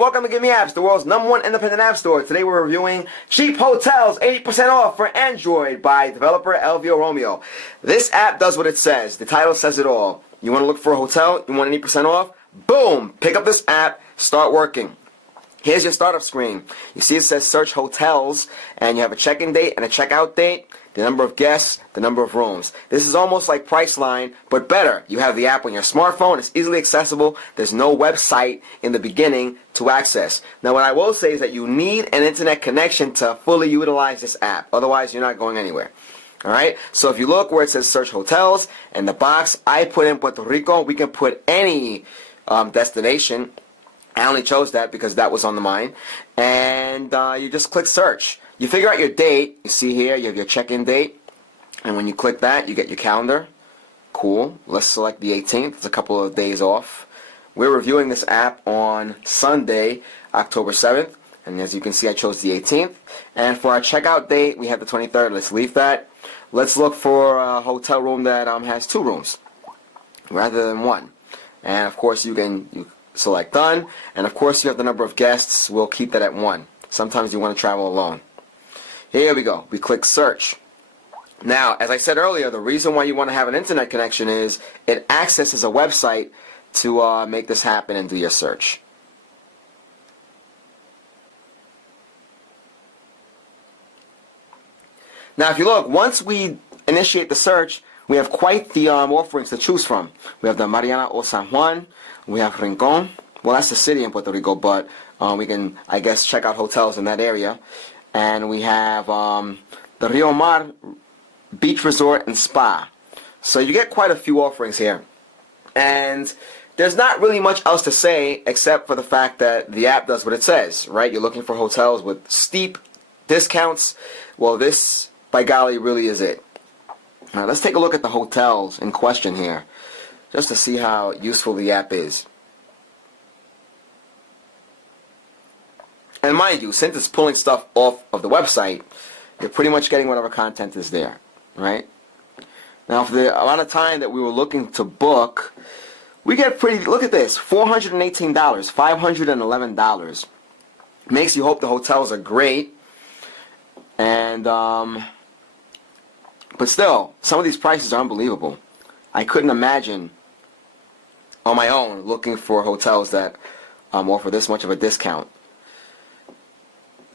welcome to GiveMeApps, the world's #1 independent app store. Today we're reviewing Cheap Hotels, 80% off for Android by developer Elvio Romeo. This app does what it says. The title says it all. You want to look for a hotel? You want 80% off? Boom! Pick up this app, start working. Here's your startup screen. You see it says search hotels, and you have a check-in date and a check-out date, the number of guests, the number of rooms. This is almost like Priceline, but better. You have the app on your smartphone. It's easily accessible. There's no website in the beginning to access. Now, what I will say is that you need an internet connection to fully utilize this app. Otherwise, you're not going anywhere. All right? So if you look where it says search hotels, and the box, I put in Puerto Rico. We can put any destination. I only chose that because that was on the mind. And you just click search. You figure out your date. You see here, you have your check-in date. And when you click that, you get your calendar. Cool. Let's select the 18th. It's a couple of days off. We're reviewing this app on Sunday, October 7th. And as you can see, I chose the 18th. And for our checkout date, we have the 23rd. Let's leave that. Let's look for a hotel room that has 2 rooms rather than 1. And of course, you select done. And of course, you have the number of guests. We'll keep that at 1. Sometimes you want to travel alone. Here we go. We click search. Now, as I said earlier, the reason why you want to have an internet connection is it accesses a website to make this happen and do your search. Now, if you look, once we initiate the search, we have quite the offerings to choose from. We have the Mariana o San Juan. We have Rincon. Well, that's the city in Puerto Rico, but we can, I guess, check out hotels in that area. And we have the Rio Mar Beach Resort and Spa. So you get quite a few offerings here. And there's not really much else to say except for the fact that the app does what it says, right? You're looking for hotels with steep discounts. Well, this, by golly, really is it. Now, let's take a look at the hotels in question here, just to see how useful the app is. And mind you, since it's pulling stuff off of the website, you're pretty much getting whatever content is there, right? Now, for the amount of time that we were looking to book, we get pretty, look at this, $418, $511. Makes you hope the hotels are great. And, but still, some of these prices are unbelievable. I couldn't imagine on my own looking for hotels that offer this much of a discount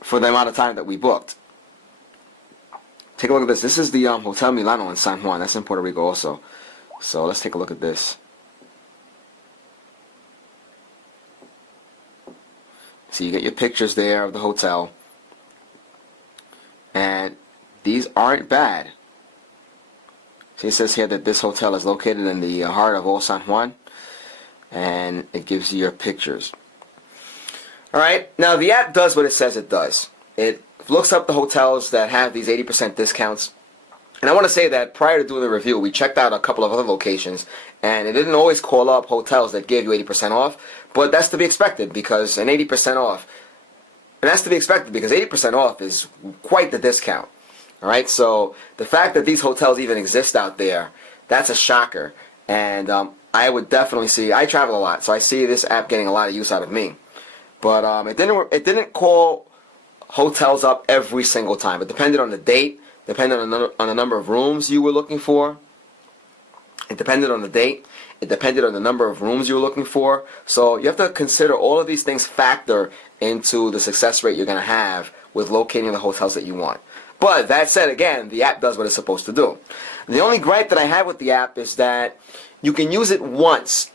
for the amount of time that we booked. Take a look at this. This is the Hotel Milano in San Juan. That's in Puerto Rico also. So let's take a look at this. So you get your pictures there of the hotel. And these aren't bad. See, it says here that this hotel is located in the heart of Old San Juan. And it gives you your pictures. Alright, now the app does what it says it does. It looks up the hotels that have these 80% discounts. And I want to say that prior to doing the review, we checked out a couple of other locations, and it didn't always call up hotels that gave you 80% off, but that's to be expected because an 80% off, and that's to be expected because 80% off is quite the discount. Alright, so the fact that these hotels even exist out there, that's a shocker. And I would definitely see, I travel a lot, so I see this app getting a lot of use out of me. But it didn't call hotels up every single time. It depended on the date, depended on the number of rooms you were looking for. It depended on the date. It depended on the number of rooms you were looking for. So you have to consider all of these things factor into the success rate you're going to have with locating the hotels that you want. But that said, again, the app does what it's supposed to do. The only gripe that I have with the app is that you can use it once.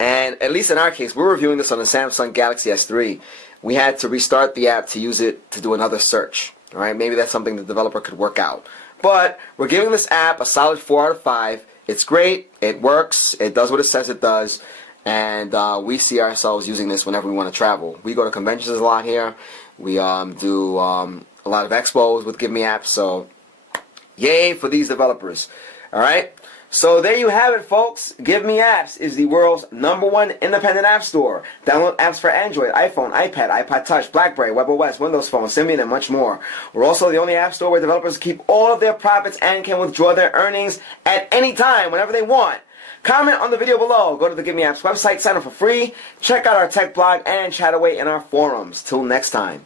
And at least in our case, we're reviewing this on the Samsung Galaxy S3. We had to restart the app to use it to do another search. All right, maybe that's something the developer could work out. But we're giving this app a solid 4 out of 5. It's great. It works. It does what it says it does. And we see ourselves using this whenever we want to travel. We go to conventions a lot here. We do a lot of expos with GiveMeApps. So yay for these developers. All right. So there you have it, folks. GiveMeApps is the world's #1 independent app store. Download apps for Android, iPhone, iPad, iPod Touch, BlackBerry, WebOS, Windows Phone, Symbian, and much more. We're also the only app store where developers keep all of their profits and can withdraw their earnings at any time, whenever they want. Comment on the video below. Go to the GiveMeApps website, sign up for free, check out our tech blog, and chat away in our forums. Till next time.